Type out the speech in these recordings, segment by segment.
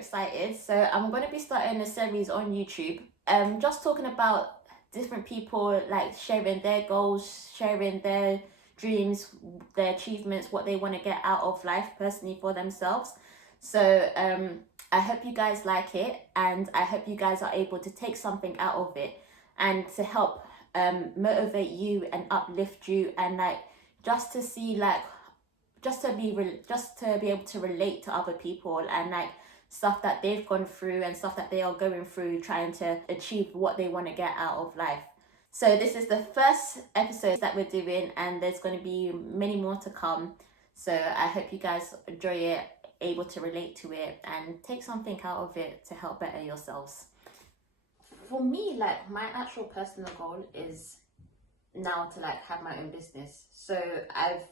excited. So I'm going to be starting a series on YouTube, just talking about different people, like sharing their goals, sharing their dreams, their achievements, what they want to get out of life personally for themselves. So I hope you guys like it, and I hope you guys are able to take something out of it and to help motivate you and uplift you, and like just to see like just to be able to relate to other people and like stuff that they've gone through and stuff that they are going through, trying to achieve what they want to get out of life. So this is the first episode that we're doing, and there's going to be many more to come. So I hope you guys enjoy it, able to relate to it, and take something out of it to help better yourselves. For me, like my actual personal goal is now to like have my own business. So I've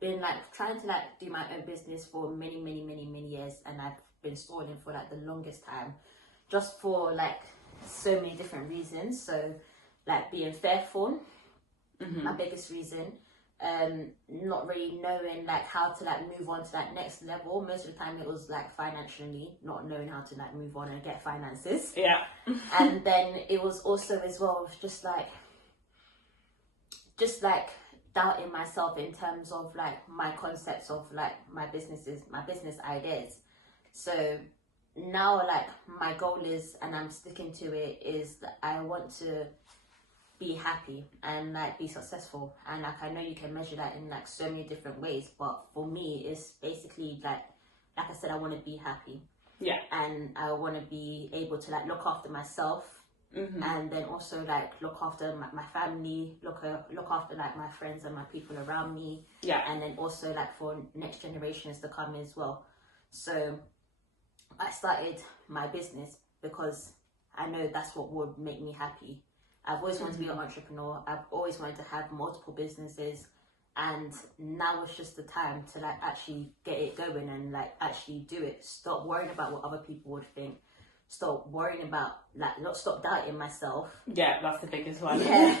been like trying to like do my own business for many years, and I've been stalling for like the longest time, just for like so many different reasons. So like being fearful, my biggest reason. Not really knowing like how to like move on to that next level. Most of the time it was like financially, not knowing how to like move on and get finances. Yeah. And then it was also as well just like doubting myself in terms of like my concepts of like my business ideas. So now like my goal is, and I'm sticking to it, is that I want to be happy and like be successful. And like I know you can measure that in like so many different ways, but for me it's basically like I said, I want to be happy. Yeah. And I want to be able to like look after myself, and then also like look after my family, look after like my friends and my people around me. Yeah. And then also like for next generations to come as well. So I started my business because I know that's what would make me happy. I've always wanted to be an entrepreneur. I've always wanted to have multiple businesses, and now it's just the time to like actually get it going and like actually do it. Stop worrying about what other people would think. Stop worrying about stop doubting myself. Yeah, that's the biggest one. Yeah.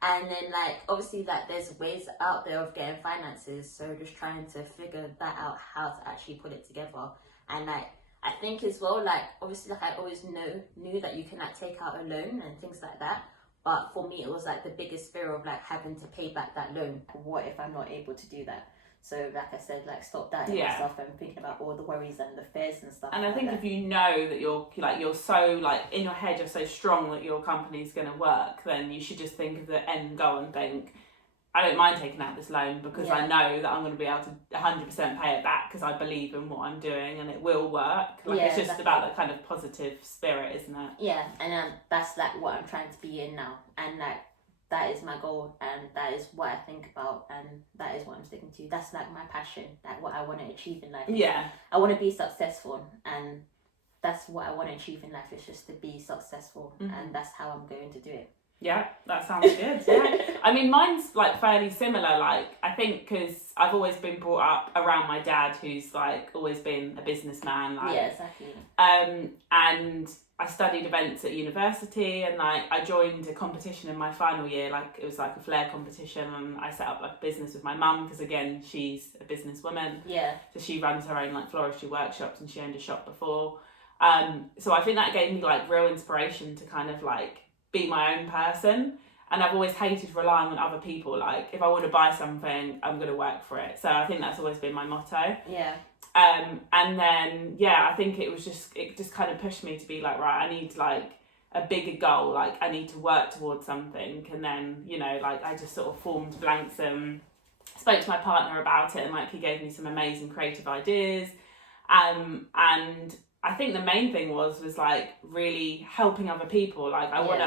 And then like obviously like there's ways out there of getting finances, so just trying to figure that out, how to actually put it together. And like I think as well, like obviously like I always knew that you can like take out a loan and things like that, but for me it was like the biggest fear of like having to pay back that loan. What if I'm not able to do that? So like I said, like stop doubting myself and thinking about all the worries and the fears and stuff. And I think if you know that you're so like in your head you're so strong that your company's going to work, then you should just think of the end goal and think, I don't mind taking out this loan because I know that I'm going to be able to 100% pay it back because I believe in what I'm doing and it will work. Like it's just about the kind of positive spirit, isn't it? Yeah, and that's like what I'm trying to be in now, and like that is my goal, and that is what I think about, and that is what I'm sticking to. That's like my passion, like what I want to achieve in life. Yeah, I want to be successful, and that's what I want to achieve in life, is just to be successful, and that's how I'm going to do it. Yeah, that sounds good. Yeah, I mean, mine's like fairly similar. Like I think because I've always been brought up around my dad, who's like always been a businessman. Like, yeah, exactly. And I studied events at university, and like I joined a competition in my final year. Like it was like a flair competition, and I set up like a business with my mum because again she's a businesswoman. Yeah. So she runs her own like floristry workshops, and she owned a shop before. So I think that gave me like real inspiration to kind of like be my own person, and I've always hated relying on other people. Like if I want to buy something, I'm going to work for it. So I think that's always been my motto. Yeah. And then I think it just kind of pushed me to be like, right, I need like a bigger goal, like I need to work towards something. And then like I just sort of formed Blankson, spoke to my partner about it, and like he gave me some amazing creative ideas, and I think the main thing was like really helping other people. Like I want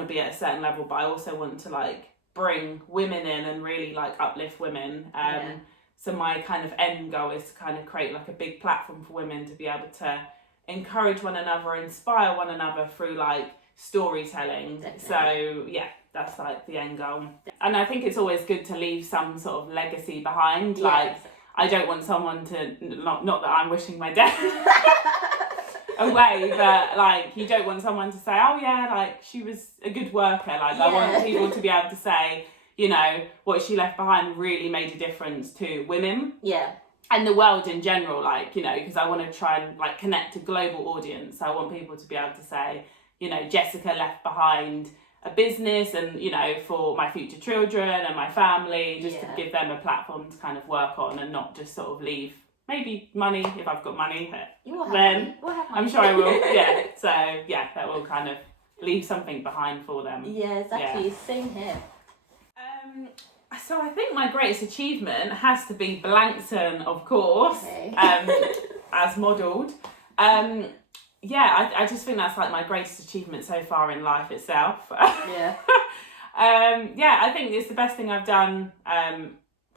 to be at a certain level, but I also want to like bring women in and really like uplift women. So my kind of end goal is to kind of create like a big platform for women to be able to encourage one another, inspire one another through like storytelling. Definitely. So yeah, that's like the end goal. And I think it's always good to leave some sort of legacy behind. Yes. Like I don't want someone to, not that I'm wishing my death away, but like you don't want someone to say, oh yeah, like she was a good worker. Like I want people to be able to say, what she left behind really made a difference to women. Yeah. and the world in general, like, you know, because I want to try and like connect a global audience. I want people to be able to say, you know, Jessica left behind a business, and, you know, for my future children and my family, just to give them a platform to kind of work on, and not just sort of leave maybe money if I've got money. You will have then money. We'll have money. I'm sure I will. Yeah. So that will kind of leave something behind for them. Yeah, exactly. Yeah. Same here. So I think my greatest achievement has to be Blankson, of course, Okay. as modelled. I just think that's like my greatest achievement so far in life itself. Yeah. I think it's the best thing I've done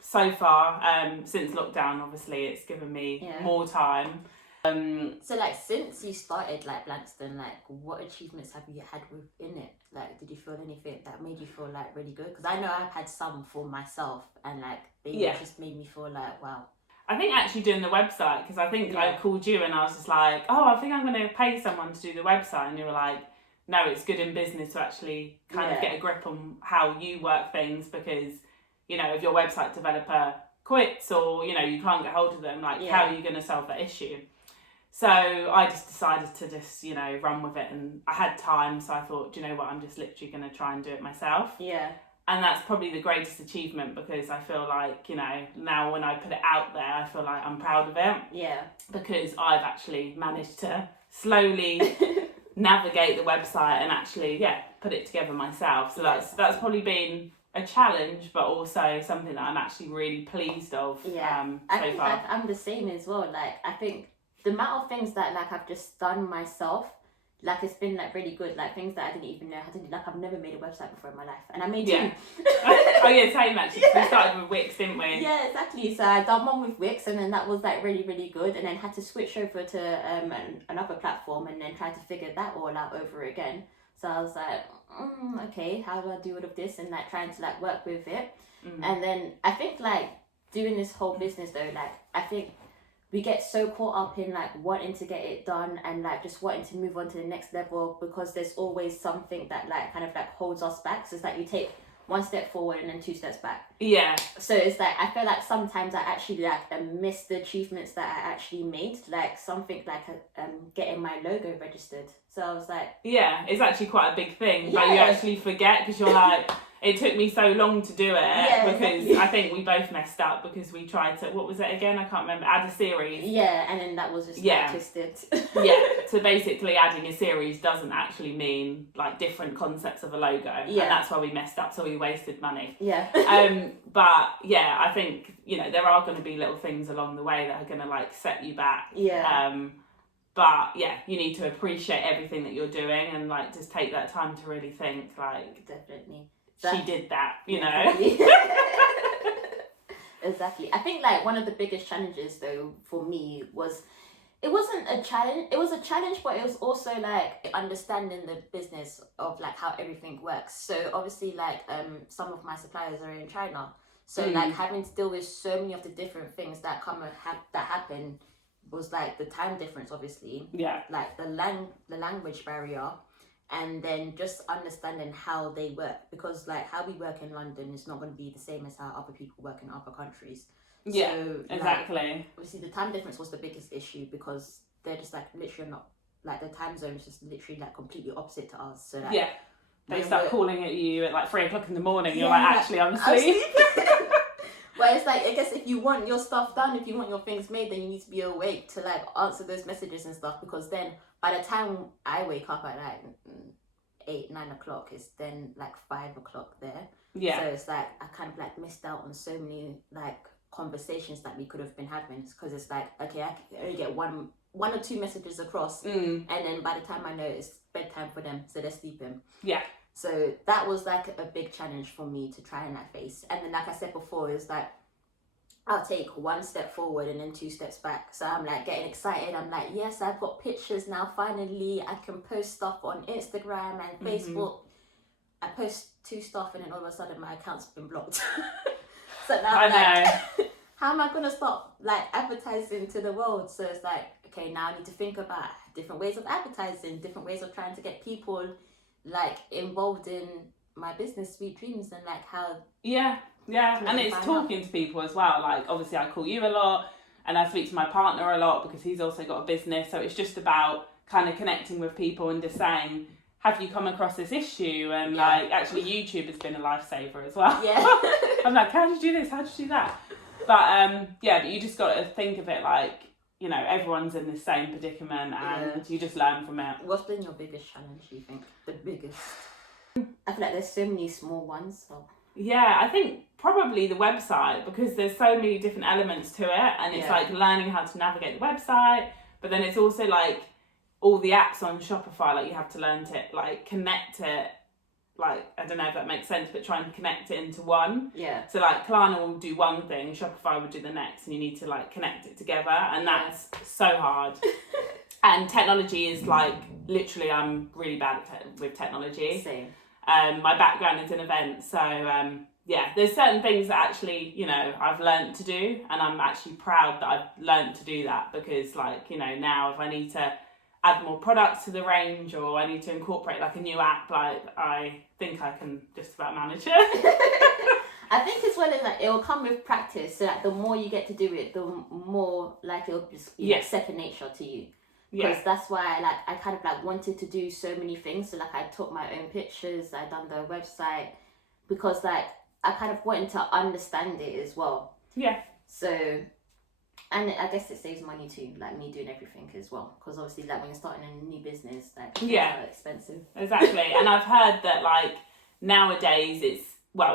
so far since lockdown. Obviously, it's given me more time. So like, since you started like Blanksn, like what achievements have you had within it? Like, did you feel anything that made you feel like really good? Because I know I've had some for myself, and like they just made me feel like, wow. I think actually doing the website, because I think I called you and I was just like, oh, I think I'm going to pay someone to do the website, and you were like, no, it's good in business to actually kind of get a grip on how you work things, because, you know, if your website developer quits, or, you know, you can't get hold of them, like how are you going to solve that issue? So I just decided to just, you know, run with it, and I had time, so I thought, do you know what, I'm just literally going to try and do it myself. Yeah. And that's probably the greatest achievement, because I feel like, you know, now when I put it out there, I feel like I'm proud of it. Yeah. Because I've actually managed to slowly navigate the website and actually, put it together myself. So that's probably been a challenge, but also something that I'm actually really pleased of so far. I'm the same as well. Like, I think the amount of things that like I've just done myself, like it's been like really good, like things that I didn't even know how to do. Like, I've never made a website before in my life, and I made two. Oh yeah, same actually. We started with Wix, didn't we? Yeah, exactly. So I done one with Wix, and then that was like really, really good, and then had to switch over to another platform, and then try to figure that all out over again. So I was like, okay, how do I do all of this, and like trying to like work with it. And then I think like doing this whole business though, like I think we get so caught up in like wanting to get it done and like just wanting to move on to the next level, because there's always something that like kind of like holds us back. So it's like you take one step forward and then two steps back. Yeah. So it's like I feel like sometimes I actually like miss the achievements that I actually made, like something like getting my logo registered. So I was like, yeah, it's actually quite a big thing, but you actually forget, because you're like, it took me so long to do it, because exactly. I think we both messed up because we tried to, what was it again? I can't remember. Add a series. Yeah, and then that was just like twisted. So basically adding a series doesn't actually mean like different concepts of a logo. And that's why we messed up, so we wasted money. Yeah. But yeah, I think, you know, there are going to be little things along the way that are going to like set you back. Yeah. But yeah, you need to appreciate everything that you're doing and like just take that time to really think like, definitely. She did that, you know. Exactly. I think like one of the biggest challenges though for me was, it wasn't a challenge, it was a challenge, but it was also like understanding the business of like how everything works. So obviously like some of my suppliers are in China, so like having to deal with so many of the different things that that happen was like the time difference, obviously, like the language barrier, and then just understanding how they work, because like how we work in London is not going to be the same as how other people work in other countries. So, exactly. Like, obviously the time difference was the biggest issue, because they're just like literally not, like the time zone is just literally like completely opposite to us. So like, they start calling at you at like 3 o'clock in the morning. You're like, actually, I'm asleep. But it's like, I guess if you want your stuff done, if you want your things made, then you need to be awake to like answer those messages and stuff, because then by the time I wake up at like 8-9 o'clock, it's then like 5 o'clock there. So it's like I kind of like missed out on so many like conversations that we could have been having, because it's like, okay, I can only get one or two messages across, and then by the time I know, it's bedtime for them, so they're sleeping. So that was like a big challenge for me to try and like face. And then like I said before, it's like I'll take one step forward and then two steps back. So I'm like getting excited. I'm like, yes, I've got pictures now. Finally, I can post stuff on Instagram and Facebook. I post two stuff and then all of a sudden my account's been blocked. So now I'm like, how am I going to start like advertising to the world? So it's like, okay, now I need to think about different ways of advertising, different ways of trying to get people like involved in my business, SweetDreamz, and like how and it's talking to people as well. Like obviously I call you a lot, and I speak to my partner a lot because he's also got a business. So it's just about kind of connecting with people and just saying, have you come across this issue? And like, actually YouTube has been a lifesaver as well. Yeah. I'm like, how did you do this? How did you do that? But but you just got to think of it like, you know, everyone's in the same predicament and you just learn from it. What's been your biggest challenge, you think? The biggest? I feel like there's so many small ones. So. Yeah, I think probably the website, because there's so many different elements to it, and it's like learning how to navigate the website, but then it's also like all the apps on Shopify, like you have to learn to like connect it, like, I don't know if that makes sense, but try and connect it into one. Yeah. So like Klarna will do one thing, Shopify will do the next, and you need to like connect it together, and that's so hard. And technology is like, literally I'm really bad with technology. Same. My background is in events, so there's certain things that actually, you know, I've learnt to do, and I'm actually proud that I've learnt to do that, because like, you know, now if I need to add more products to the range, or I need to incorporate like a new app, like I think I can just about manage it. I think as well as like it will come with practice, so like the more you get to do it, the more like it'll just be second nature to you. Because that's why I kind of like wanted to do so many things. So like I took my own pictures, I done the website, because like I kind of wanted to understand it as well. Yeah. So, and I guess it saves money too, like me doing everything as well. Because obviously like when you're starting a new business, like things are expensive. Exactly. And I've heard that like nowadays it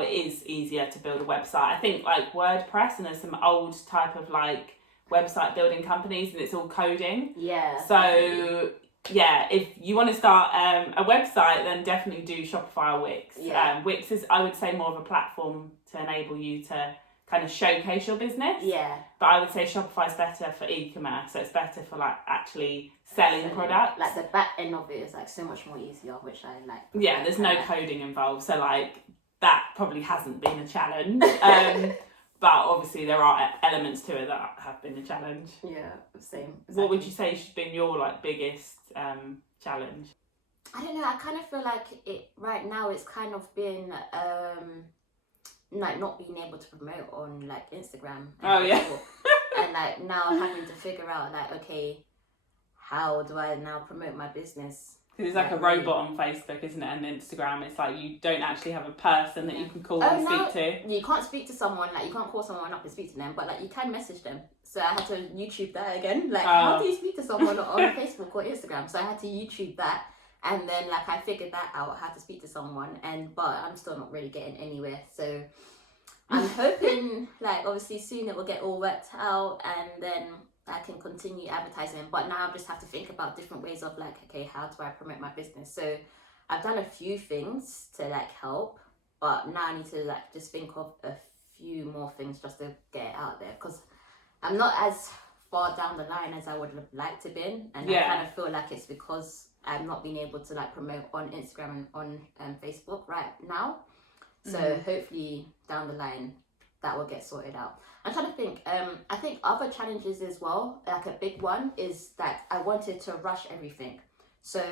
is easier to build a website. I think like WordPress, and there's some old type of like website building companies, and it's all coding. Yeah. So if you want to start a website, then definitely do Shopify or Wix. Wix is, I would say, more of a platform to enable you to kind of showcase your business. Yeah. But I would say Shopify is better for e-commerce, so it's better for like actually selling products. Like the back end of it is like so much more easier, which I like. Yeah, there's no coding involved, so like that probably hasn't been a challenge. But obviously there are elements to it that have been a challenge. Yeah, same. Exactly. What would you say has been your like biggest challenge? I don't know. I kind of feel like it right now. It's kind of been like not being able to promote on like Instagram. And like now having to figure out like, okay, how do I now promote my business? Because it's like a robot on Facebook, isn't it? And Instagram, it's like you don't actually have a person that you can call and speak to. You can't speak to someone, like you can't call someone up and speak to them, but like you can message them. So I had to YouTube that again. Like how do you speak to someone on Facebook or Instagram? So I had to YouTube that, and then like I figured that out, how to speak to someone, but I'm still not really getting anywhere. So I'm hoping like obviously soon it will get all worked out, and then I can continue advertising. But now I just have to think about different ways of like, okay, how do I promote my business? So I've done a few things to like help, but now I need to like just think of a few more things just to get it out there, because I'm not as far down the line as I would have liked to be, and I kind of feel like it's because I've not been able to like promote on Instagram and on Facebook right now. So hopefully down the line that will get sorted out. I'm trying to think. I think other challenges as well, like a big one, is that I wanted to rush everything. So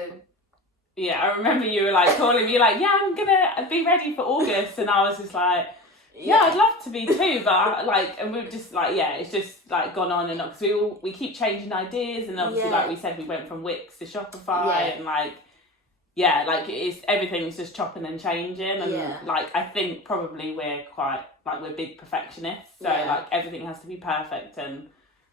yeah, I remember you were like calling me like, yeah, I'm gonna be ready for August, and I was just like, yeah, I'd love to be too, but like, and we were just like, it's just like gone on and on, because we keep changing ideas, and obviously like we said, we went from Wix to Shopify, and like it's everything's just chopping and changing, and like I think probably we're big perfectionists, so like everything has to be perfect, and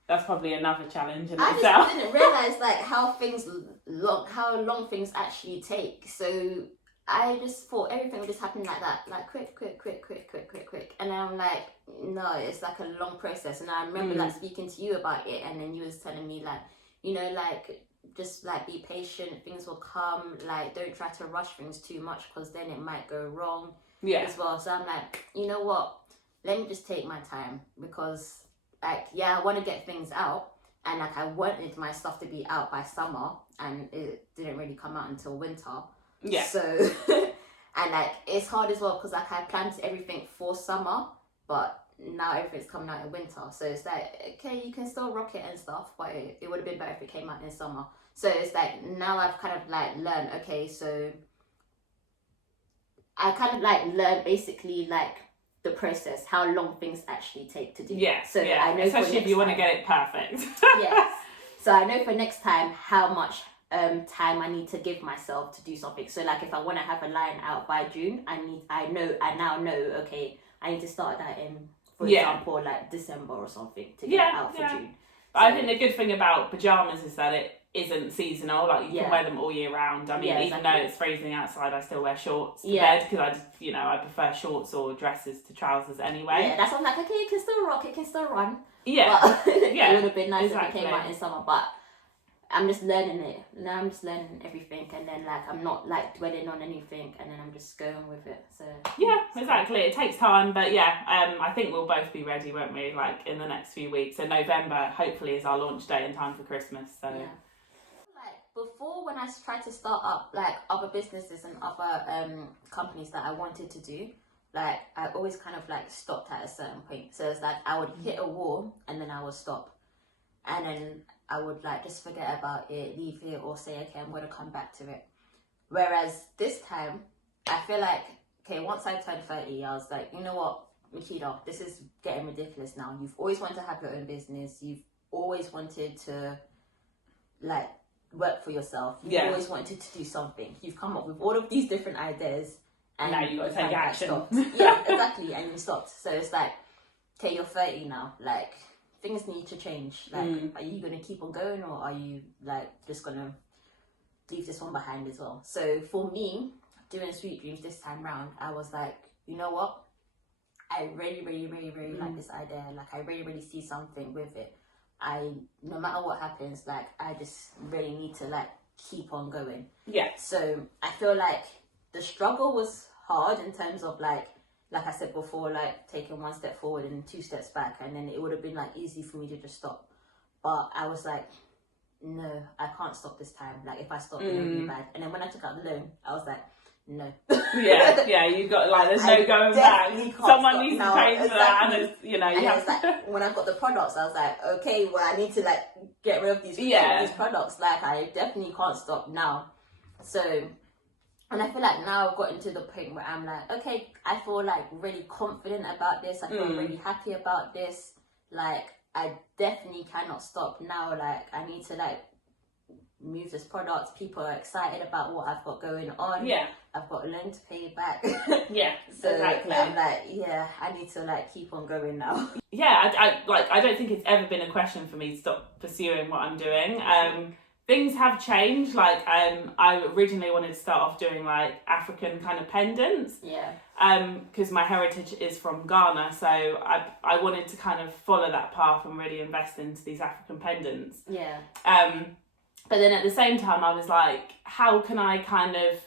that's probably another challenge in itself. I just didn't realise like how long things actually take. So I just thought everything would just happen like that, like quick, and then I'm like, no, it's like a long process. And I remember like speaking to you about it, and then you was telling me like, you know, like just like be patient, things will come, like don't try to rush things too much, because then it might go wrong as well. So I'm like, you know what, let me just take my time, because like I want to get things out, and like I wanted my stuff to be out by summer, and it didn't really come out until winter. So and like it's hard as well, because like I planned everything for summer, but now everything's coming out in winter. So it's like, okay, you can still rock it and stuff, but it would have been better if it came out in summer. So it's like now I've kind of like learned, okay, so I kind of like learned basically like the process, how long things actually take to do. Yeah. So yeah. I know especially if you want to time, get it perfect. yes. So I know for next time how much time I need to give myself to do something. So like if I want to have a line out by June, I now know, okay, I need to start that in, for example, like December or something to get it out for June. But I think the good thing about pajamas is that it isn't seasonal. Like you can wear them all year round. I mean, even though it's freezing outside, I still wear shorts to bed because I just, I prefer shorts or dresses to trousers anyway. Yeah, that's why I'm like, okay, you can still rock, it can still run. Yeah, but it would have been nice if it came out in summer, but I'm just learning it. Now I'm just learning everything, and then like I'm not like dwelling on anything, and then I'm just going with it. So yeah, exactly. It takes time, but I think we'll both be ready, won't we? Like in the next few weeks. So November hopefully is our launch day in time for Christmas. So like before, when I tried to start up like other businesses and other companies that I wanted to do, like I always kind of like stopped at a certain point. So it's like I would hit a wall and then I would stop, and then I would like just forget about it, leave it, or say, okay, I'm going to come back to it. Whereas this time, I feel like, okay, once I turned 30, I was like, you know what, Makida, this is getting ridiculous now. You've always wanted to have your own business. You've always wanted to like work for yourself. You've always wanted to do something. You've come up with all of these different ideas. And now you've got to take action. Yeah, exactly. And you stopped. So it's like, okay, you're 30 now. Like, things need to change. Like, are you going to keep on going, or are you like just going to leave this one behind as well? So for me, doing SweetDreamz this time round, I was like, you know what? I really, really, really, really like this idea. Like, I really, really see something with it. No matter what happens, like, I just really need to like keep on going. Yeah. So I feel like the struggle was hard in terms of like I said before, like taking one step forward and 2 steps back, and then it would have been like easy for me to just stop. But I was like, no, I can't stop this time. Like if I stop, it'll be bad. And then when I took out the loan, I was like, no. yeah, you got like there's no going back. Someone needs to pay for that, and it's, you have like when I got the products, I was like, okay, well I need to like get rid of these products. Like I definitely can't stop now. So. And I feel like now I've gotten to the point where I'm like, okay, I feel like really confident about this. I feel really happy about this. Like, I definitely cannot stop now. Like, I need to like move this product. People are excited about what I've got going on. Yeah. I've got a loan to pay back. Yeah, so exactly. I'm like, I need to like keep on going now. Yeah, I don't think it's ever been a question for me to stop pursuing what I'm doing. Things have changed. Like, I originally wanted to start off doing like African kind of pendants. Yeah. Because my heritage is from Ghana, so I wanted to kind of follow that path and really invest into these African pendants. Yeah. But then at the same time, I was like, how can I kind of?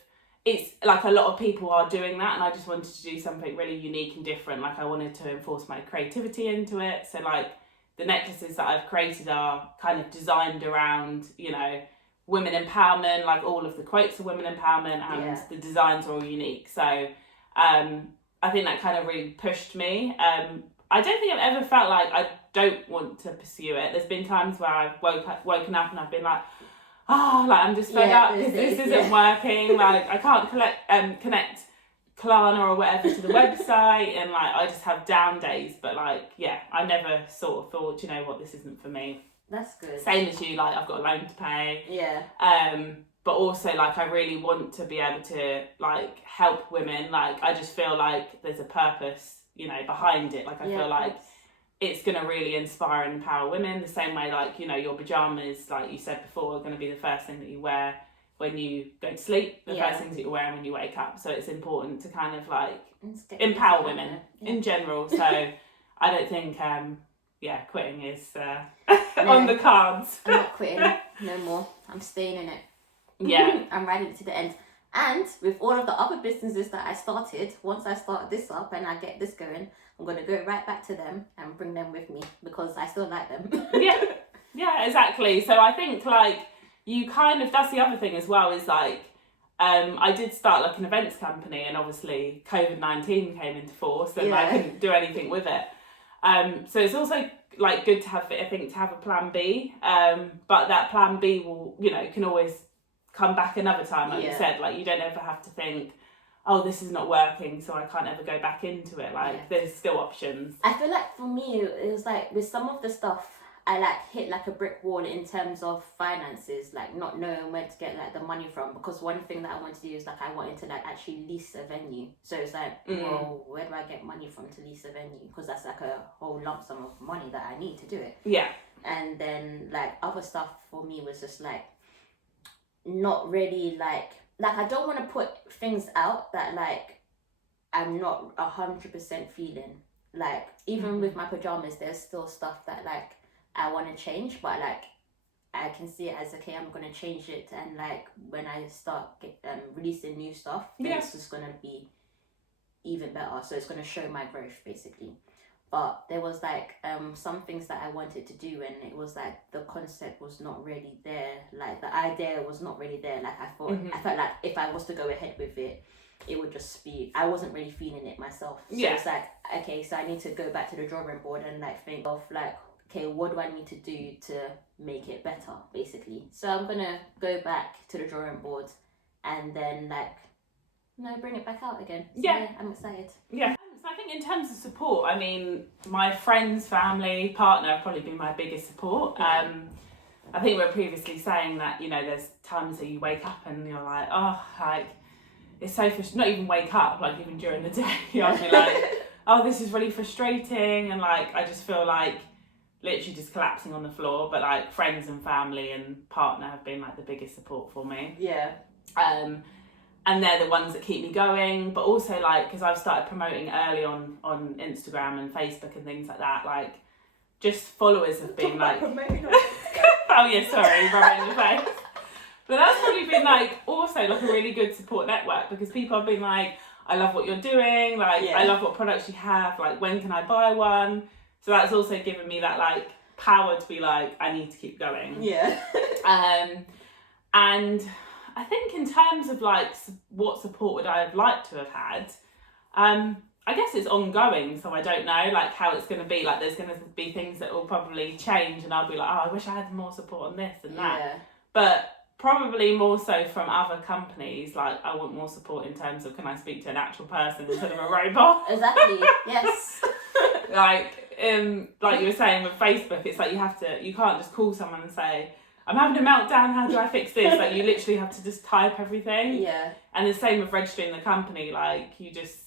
It's like a lot of people are doing that, and I just wanted to do something really unique and different. Like I wanted to enforce my creativity into it. So like. The necklaces that I've created are kind of designed around, women empowerment, like all of the quotes of women empowerment, and the designs are all unique. So I think that kind of really pushed me. I don't think I've ever felt like I don't want to pursue it. There's been times where I've woken up and I've been like, like I'm just fed up because this isn't working. Like I can't connect Klarna or whatever to the website, and like I just have down days, but like I never sort of thought, you know what, this isn't for me. That's good. Same as you, like I've got a loan to pay. Yeah. But also like I really want to be able to like help women. Like I just feel like there's a purpose, behind it. Like I feel like it's gonna really inspire and empower women the same way like, your pajamas, like you said before, are gonna be the first thing that you wear when you go to sleep, the first things that you're wearing when you wake up. So it's important to kind of like empower women in general. So I don't think, quitting is on the cards. I'm not quitting no more. I'm staying in it. Yeah. I'm riding it to the end. And with all of the other businesses that I started, once I start this up and I get this going, I'm going to go right back to them and bring them with me because I still like them. Yeah, exactly. So I think like, you kind of, that's the other thing as well, is like, I did start like an events company, and obviously COVID-19 came into force and I couldn't do anything with it. So it's also like good to have, I think, to have a plan B. But that plan B will, can always come back another time, like you said. Like you don't ever have to think, oh, this is not working, so I can't ever go back into it. Like, there's still options. I feel like for me, it was like with some of the stuff, I like hit like a brick wall in terms of finances, like not knowing where to get like the money from. Because one thing that I wanted to do is like I wanted to like actually lease a venue. So it's like, well, where do I get money from to lease a venue? Because that's like a whole lump sum of money that I need to do it. Yeah. And then like other stuff for me was just like not really like I don't want to put things out that like I'm not 100% feeling. Like even with my pajamas, there's still stuff that like I want to change, but like I can see it as okay, I'm gonna change it, and like when I start releasing new stuff, then it's just gonna be even better. So it's gonna show my growth basically. But there was like some things that I wanted to do, and it was like the concept was not really there. Like the idea was not really there. Like I thought, I felt like if I was to go ahead with it, it would just be, I wasn't really feeling it myself. So it's like, okay, so I need to go back to the drawing board and like think of like, okay, what do I need to do to make it better, basically? So I'm gonna go back to the drawing board and then like, bring it back out again. So, yeah, I'm excited. Yeah. So I think in terms of support, I mean, my friends, family, partner have probably been my biggest support. Yeah. I think we were previously saying that, you know, there's times that you wake up and you're like, oh, like, it's so frustrating. Not even wake up, like even during the day, I'll be like, oh, this is really frustrating. And like, I just feel like literally just collapsing on the floor. But like friends and family and partner have been like the biggest support for me. Yeah. And they're the ones that keep me going, but also like, because I've started promoting early on Instagram and Facebook and things like that, like just followers have been like, oh yeah, sorry, rubbing your face. But that's probably been like also like a really good support network, because people have been like, I love what you're doing, like I love what products you have, like when can I buy one? So that's also given me that like power to be like, I need to keep going. Yeah. And I think in terms of like what support would I have liked to have had, I guess it's ongoing, so I don't know like how it's going to be. Like there's going to be things that will probably change and I'll be like, oh, I wish I had more support on this and that. Yeah. But probably more so from other companies, like I want more support in terms of, can I speak to an actual person instead of a robot? Exactly, yes. like you were saying with Facebook, it's like you can't just call someone and say, I'm having a meltdown, how do I fix this? Like you literally have to just type everything. Yeah. And the same with registering the company, like you just,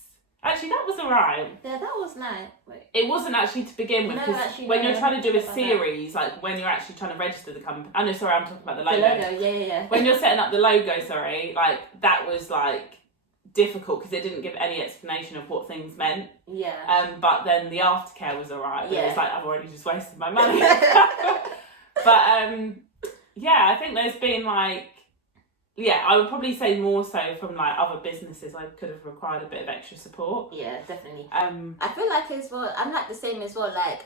actually that was alright. Yeah, that was nice. Wait. It wasn't actually to begin with, because when you're trying to do a series, like when you're actually trying to register the company, I know, sorry, I'm talking about the logo. The logo, yeah. When you're setting up the logo, like that was like difficult because it didn't give any explanation of what things meant. Yeah. But then the aftercare was alright. But yeah. It's like, I've already just wasted my money. But yeah, I think there's been like, yeah, I would probably say more so from like other businesses, I could have required a bit of extra support. Yeah, definitely. I feel like as well, I'm like the same as well, like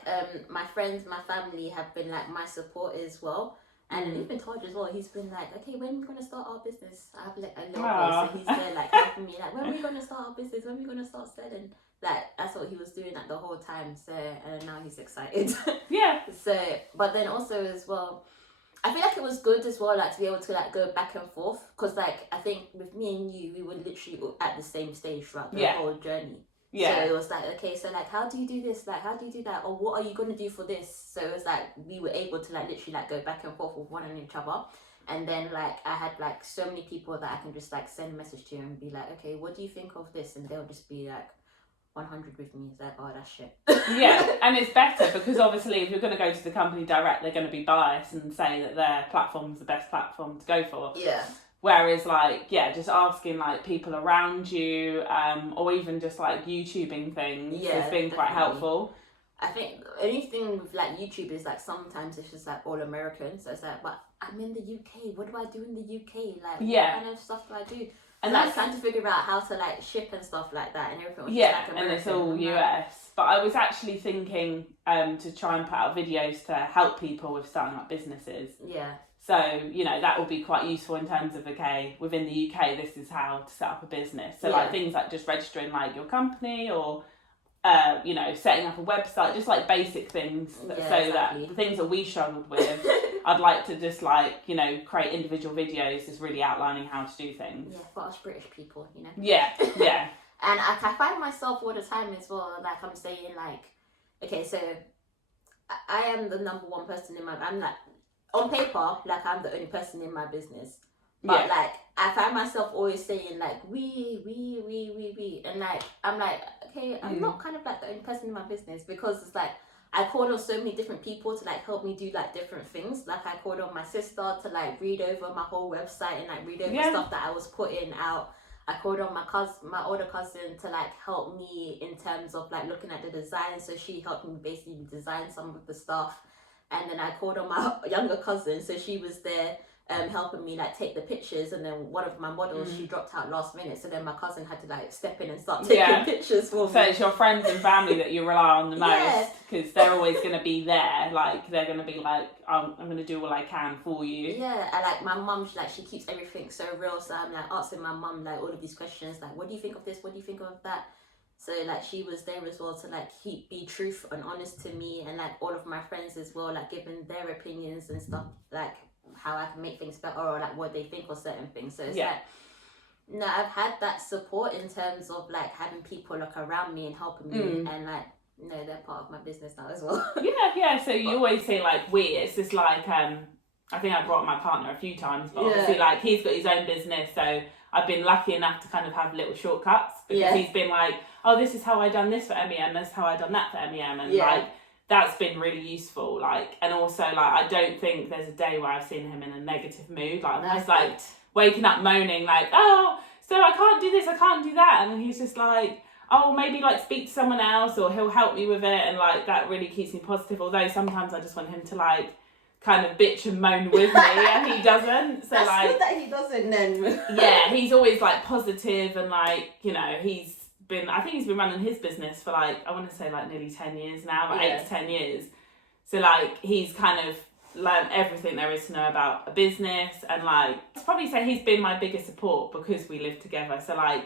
my friends, my family have been like my support as well. And even Taj as well, he's been like, okay, when are we going to start our business? I have like a little boy, so he's there like helping me, like, when are we going to start our business? When are we going to start selling? Like, that's what he was doing like the whole time. So, and now he's excited. Yeah. So, but then also as well, I feel like it was good as well, like to be able to like go back and forth, because like I think with me and you, we were literally at the same stage throughout the whole journey. Yeah. So it was like, okay, so like, how do you do this? Like, how do you do that? Or what are you gonna do for this? So it was like we were able to like literally like go back and forth with one and each other. And then like I had like so many people that I can just like send a message to and be like, okay, what do you think of this? And they'll just be like 100 with me. It's like, oh, that's shit. Yeah, and it's better because obviously if you're going to go to the company direct, they're going to be biased and say that their platform's the best platform to go for. Yeah. Whereas like, yeah, just asking like people around you, or even just like YouTubing things has been quite helpful. I think anything with like YouTube is like sometimes it's just like all American. So it's like, but I'm in the UK. What do I do in the UK? Like, what kind of stuff do I do? And like trying to figure out how to like ship and stuff like that, and everything was just like American. And it's all US. But I was actually thinking to try and put out videos to help people with starting up businesses. Yeah. So, you know, that will be quite useful in terms of, okay, within the UK, this is how to set up a business. So like things like just registering like your company or, you know, setting up a website, just like basic things that the things that we struggled with, I'd like to just like, you know, create individual videos just really outlining how to do things. Yeah, for us British people, you know. Yeah. And I find myself all the time as well, like I'm saying like, okay, so I am the number one person I'm like, on paper, like I'm the only person in my business. But like, I find myself always saying like, we. And like, I'm like, okay, I'm not kind of like the only person in my business, because it's like, I called on so many different people to like help me do like different things. Like I called on my sister to like read over my whole website and like read over stuff that I was putting out. I called on my older cousin to like help me in terms of like looking at the design. So she helped me basically design some of the stuff. And then I called on my younger cousin. So she was there helping me like take the pictures. And then one of my models, she dropped out last minute. So then my cousin had to like step in and start taking pictures for me. So it's your friends and family that you rely on the most, because they're always going to be there. Like they're going to be like, I'm going to do all I can for you. Yeah, and like my mum, she keeps everything so real. So I'm like asking my mum like all of these questions, like, what do you think of this? What do you think of that? So like she was there as well to like be truth and honest to me, and like all of my friends as well, like giving their opinions and stuff, like how I can make things better or like what they think of certain things. So it's like, no, I've had that support in terms of like having people like around me and helping me, and like, no, they're part of my business now as well. Yeah. So you always say like we. It's just like I think I brought my partner a few times, but obviously like he's got his own business, so I've been lucky enough to kind of have little shortcuts, because he's been like, oh, this is how I done this for MEM, this is how I done that for MEM, and like that's been really useful. Like, and also like I don't think there's a day where I've seen him in a negative mood. Like I'm just like waking up moaning like, oh, so I can't do this, I can't do that, and then he's just like, oh, maybe like speak to someone else, or he'll help me with it, and like that really keeps me positive. Although sometimes I just want him to like kind of bitch and moan with me, and he doesn't. So that's like good that he doesn't then. Yeah, he's always like positive, and like, you know, I think he's been running his business for like, I want to say like nearly 10 years now, like 8 to 10 years. So like he's kind of learned everything there is to know about a business, and like I'd probably say he's been my biggest support because we live together. So like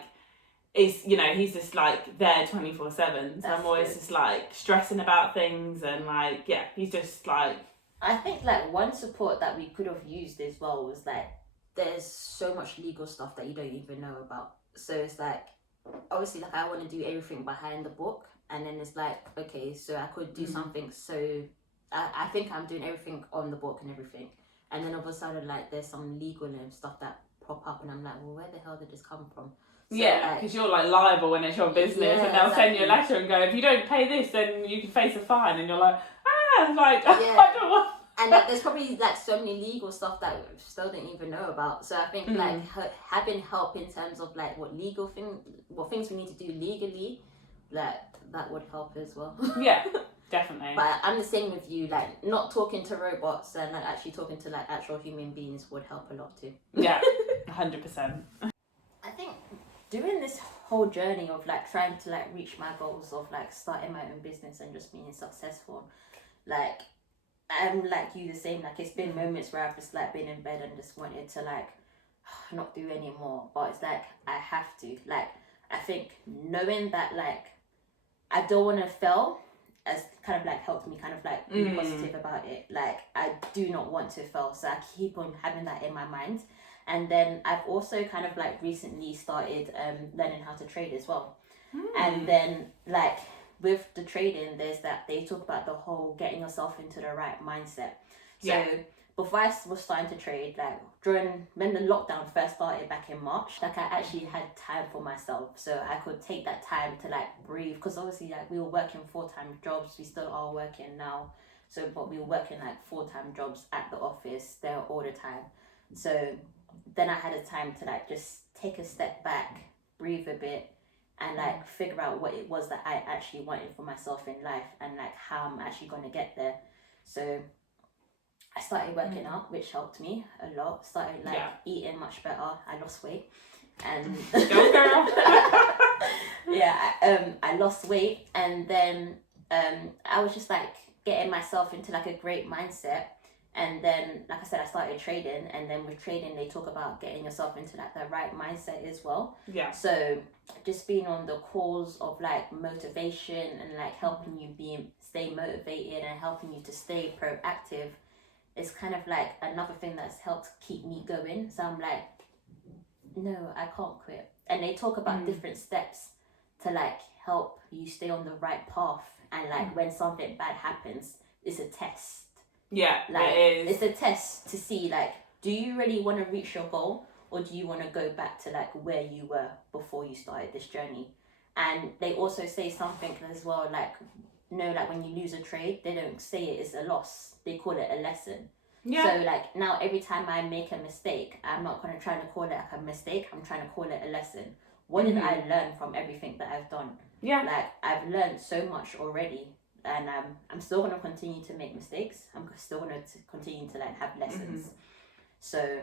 it's, you know, he's just like there 24/7. So I'm always just like stressing about things, and like he's just like, I think like one support that we could have used as well was like, there's so much legal stuff that you don't even know about. So it's like, obviously like I want to do everything behind the book, and then it's like, okay, so I could do something, so I think I'm doing everything on the book and everything, and then all of a sudden like there's some legal and stuff that pop up, and I'm like, well, where the hell did this come from? So, because you're like liable when it's your business, and they'll send you a letter and go, if you don't pay this, then you can face a fine, and you're like, like I don't want. And like, there's probably like so many legal stuff that we still didn't even know about. So I think like having help in terms of like what things we need to do legally, like that would help as well. Yeah, definitely. But I'm the same with you, like not talking to robots and like actually talking to like actual human beings would help a lot too. Yeah, 100%. I think doing this whole journey of like trying to like reach my goals of like starting my own business and just being successful, like I'm like you the same. Like it's been moments where I've just like been in bed and just wanted to like not do anymore, but it's like I have to. Like I think knowing that like I don't want to fail has kind of like helped me kind of like be positive about it. Like I do not want to fail, so I keep on having that in my mind. And then I've also kind of like recently started learning how to trade as well. And then like with the trading, there's that they talk about the whole getting yourself into the right mindset. So before I was starting to trade, like when the lockdown first started back in March, like I actually had time for myself, so I could take that time to like breathe, because obviously like we were working full-time jobs, we still are working now, so but we were working like full-time jobs at the office there all the time. So then I had a time to like just take a step back, breathe a bit, and like figure out what it was that I actually wanted for myself in life, and like how I'm actually going to get there. So I started working out, which helped me a lot. Started like eating much better. I lost weight, and Go girl. I lost weight, and then I was just like getting myself into like a great mindset. And then, like I said, I started trading, and then with trading, they talk about getting yourself into like the right mindset as well. Yeah. So just being on the calls of like motivation and like helping you stay motivated and helping you to stay proactive it's kind of like another thing that's helped keep me going. So I'm like, no, I can't quit. And they talk about different steps to like help you stay on the right path. And like when something bad happens, it's a test. Yeah, like it is. It's a test to see like, do you really want to reach your goal, or do you want to go back to like where you were before you started this journey? And they also say something as well, like, like when you lose a trade, they don't say it is a loss, they call it a lesson. Yeah. So like now every time I make a mistake, I'm not going to try to call it like a mistake, I'm trying to call it a lesson. What did I learn from everything that I've done? Yeah. Like I've learned so much already, and I'm still going to continue to make mistakes. I'm still going to continue to like have lessons. So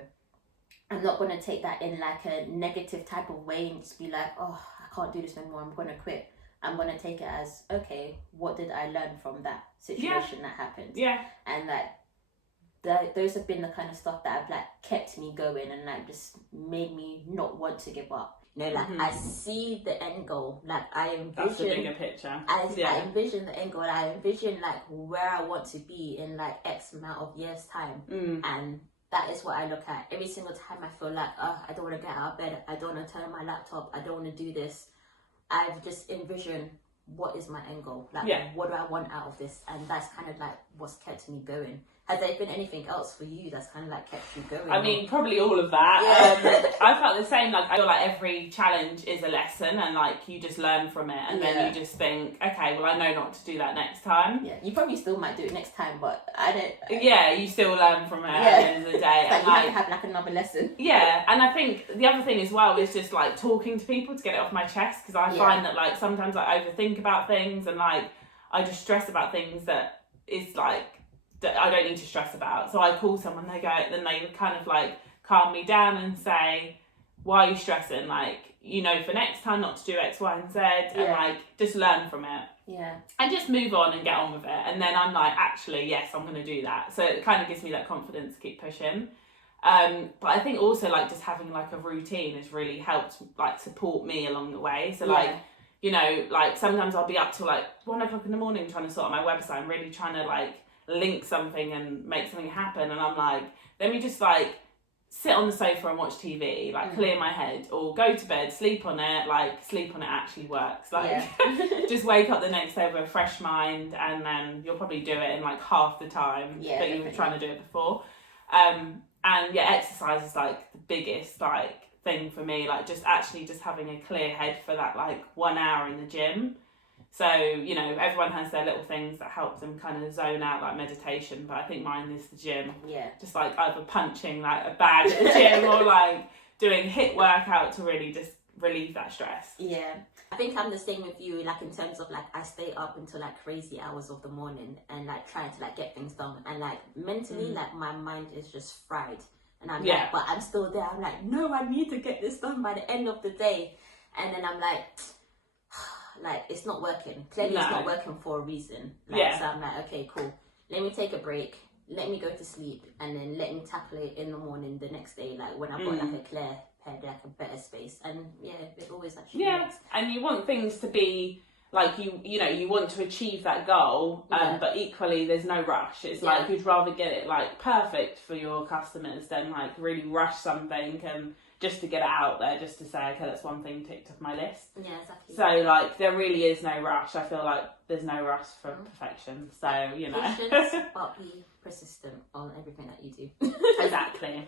I'm not going to take that in like a negative type of way and just be like, oh, I can't do this anymore, I'm going to quit. I'm going to take it as, okay, what did I learn from that situation that happened? Yeah. And like those have been the kind of stuff that have like kept me going and like just made me not want to give up. Like I see the end goal. Like I envision. That's the bigger picture. I envision the end goal. I envision like where I want to be in like X amount of years time, and that is what I look at every single time. I feel like, oh, I don't want to get out of bed. I don't want to turn on my laptop. I don't want to do this. I've just envisioned what is my end goal. Like, what do I want out of this? And that's kind of like what's kept me going. Has there been anything else for you that's kind of like kept you going? I mean, probably all of that. I felt the same. Like I feel like every challenge is a lesson, and like you just learn from it, and then you just think, okay, well, I know not to do that next time. Yeah, you probably still might do it next time, but I don't. Yeah, you still learn from it at the end of the day. Like, you have to have like another lesson. Yeah, and I think the other thing as well is just like talking to people to get it off my chest, because I find that like sometimes I overthink about things, and like I just stress about things that is like that I don't need to stress about. So I call someone, they kind of like calm me down and say, why are you stressing? Like, you know, for next time not to do X, Y, and Z, and like just learn from it. Yeah. And just move on and get on with it. And then I'm like, actually, yes, I'm going to do that. So it kind of gives me that confidence to keep pushing. But I think also like just having like a routine has really helped like support me along the way. So like, you know, like sometimes I'll be up till like 1 o'clock in the morning trying to sort out my website. I'm really trying to like link something and make something happen, and I'm like, let me just like sit on the sofa and watch TV, like clear my head, or go to bed, sleep on it. Like sleep on it actually works. Like just wake up the next day with a fresh mind, and then you'll probably do it in like half the time that you were trying to do it before. And exercise is like the biggest like thing for me, like just having a clear head for that like 1 hour in the gym. So, you know, everyone has their little things that help them kind of zone out, like meditation, but I think mine is the gym. Yeah. Just like either punching like a bag at the gym or like doing HIIT workout to really just relieve that stress. Yeah. I think I'm the same with you, like in terms of like I stay up until like crazy hours of the morning and like trying to like get things done, and like mentally like my mind is just fried, and I'm like, but I'm still there. I'm like, no, I need to get this done by the end of the day, and then I'm like it's not working. Clearly it's not working for a reason. So I'm like, okay, cool. Let me take a break. Let me go to sleep, and then let me tackle it in the morning the next day, like when I've got like a clear head, like a better space. And it always actually works. And you want things to be like you know, you want to achieve that goal, but equally there's no rush. It's like you'd rather get it like perfect for your customers than like really rush something and just to get it out there, just to say, okay, that's one thing ticked off my list. Yeah, exactly. So like there really is no rush. I feel like there's no rush for perfection. So, you know. Patience, but be persistent on everything that you do. Exactly.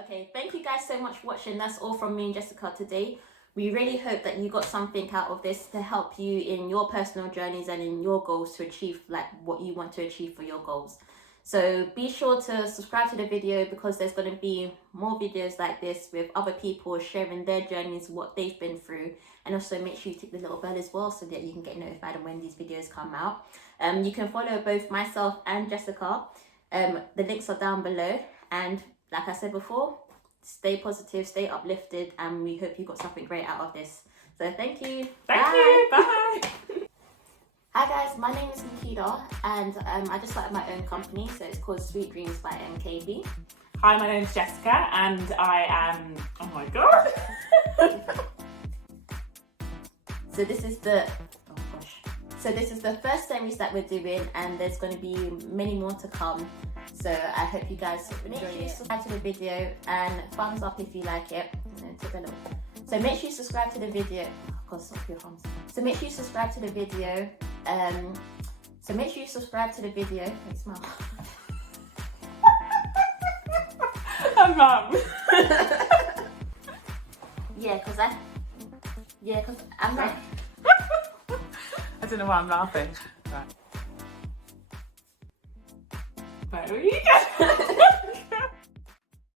Okay, thank you guys so much for watching. That's all from me and Jessica today. We really hope that you got something out of this to help you in your personal journeys and in your goals to achieve like what you want to achieve for your goals. So be sure to subscribe to the video, because there's going to be more videos like this with other people sharing their journeys, what they've been through. And also make sure you tick the little bell as well so that you can get notified when these videos come out. You can follow both myself and Jessica. The links are down below. And like I said before, stay positive, stay uplifted, and we hope you got something great out of this. So thank you. Thank you. Bye. Hi guys, my name is Makida, and I just started my own company, so it's called SweetDreamz by MKB. Hi, my name is Jessica, and I am, oh my god. So this is the, oh gosh. So this is the first series that we're doing, and there's going to be many more to come. So I hope you guys enjoy it. Subscribe to the video and thumbs up if you like it. So make sure you subscribe to the video. Oh, God, stop your thumbs. So make sure you subscribe to the video. Hey, smile. Mum. Yeah, because I'm like. I don't know why I'm laughing. Right. Where are you going?